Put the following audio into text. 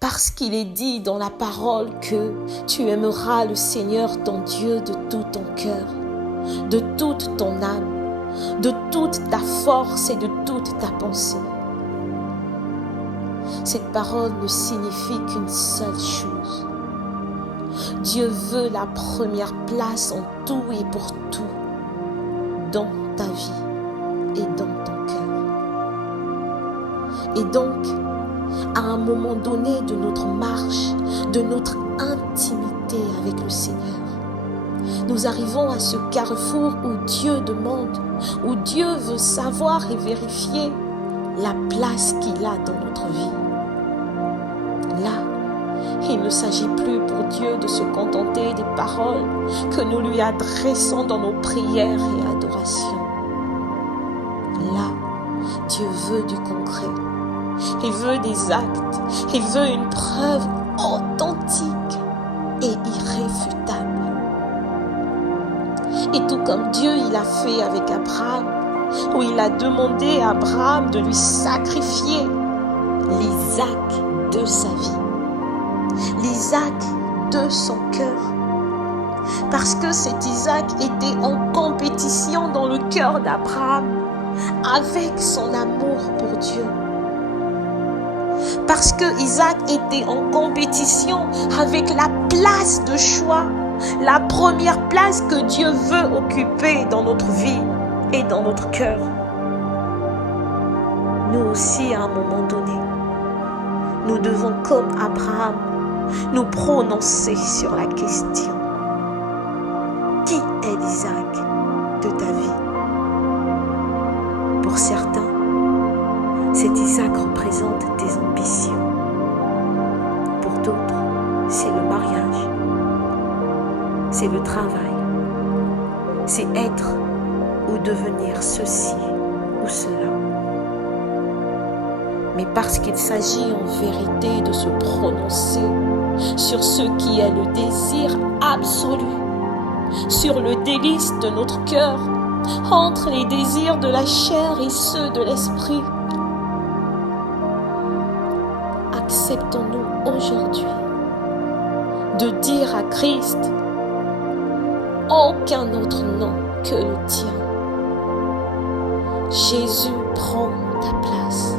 Parce qu'il est dit dans la parole que tu aimeras le Seigneur ton Dieu de tout ton cœur, de toute ton âme, de toute ta force et de toute ta pensée. Cette parole ne signifie qu'une seule chose. Dieu veut la première place en tout et pour tout, dans ta vie et dans ton cœur. Et donc, à un moment donné de notre marche, de notre intimité avec le Seigneur, nous arrivons à ce carrefour où Dieu demande, où Dieu veut savoir et vérifier la place qu'il a dans notre vie. Là, il ne s'agit plus pour Dieu de se contenter des paroles que nous lui adressons dans nos prières et adorations. Là, Dieu veut du concret. Il veut des actes. Il veut une preuve authentique et irréfutable. Et tout comme Dieu, il a fait avec Abraham, où il a demandé à Abraham de lui sacrifier l'Isaac de sa vie, l'Isaac de son cœur. Parce que cet Isaac était en compétition dans le cœur d'Abraham avec son amour pour Dieu. Parce que Isaac était en compétition avec la place de choix, la première place que Dieu veut occuper dans notre vie et dans notre cœur. Nous aussi, à un moment donné, nous devons, comme Abraham, nous prononcer sur la question. Qui est l'Isaac de ta vie? Pour certains, cet Isaac représente tes ambitions. Pour d'autres, c'est le mariage, c'est le travail, c'est être ou devenir ceci ou cela. Mais parce qu'il s'agit en vérité de se prononcer sur ce qui est le désir absolu, sur le délice de notre cœur, entre les désirs de la chair et ceux de l'esprit. Acceptons-nous aujourd'hui de dire à Christ aucun autre nom que le tien. Jésus, prends ta place.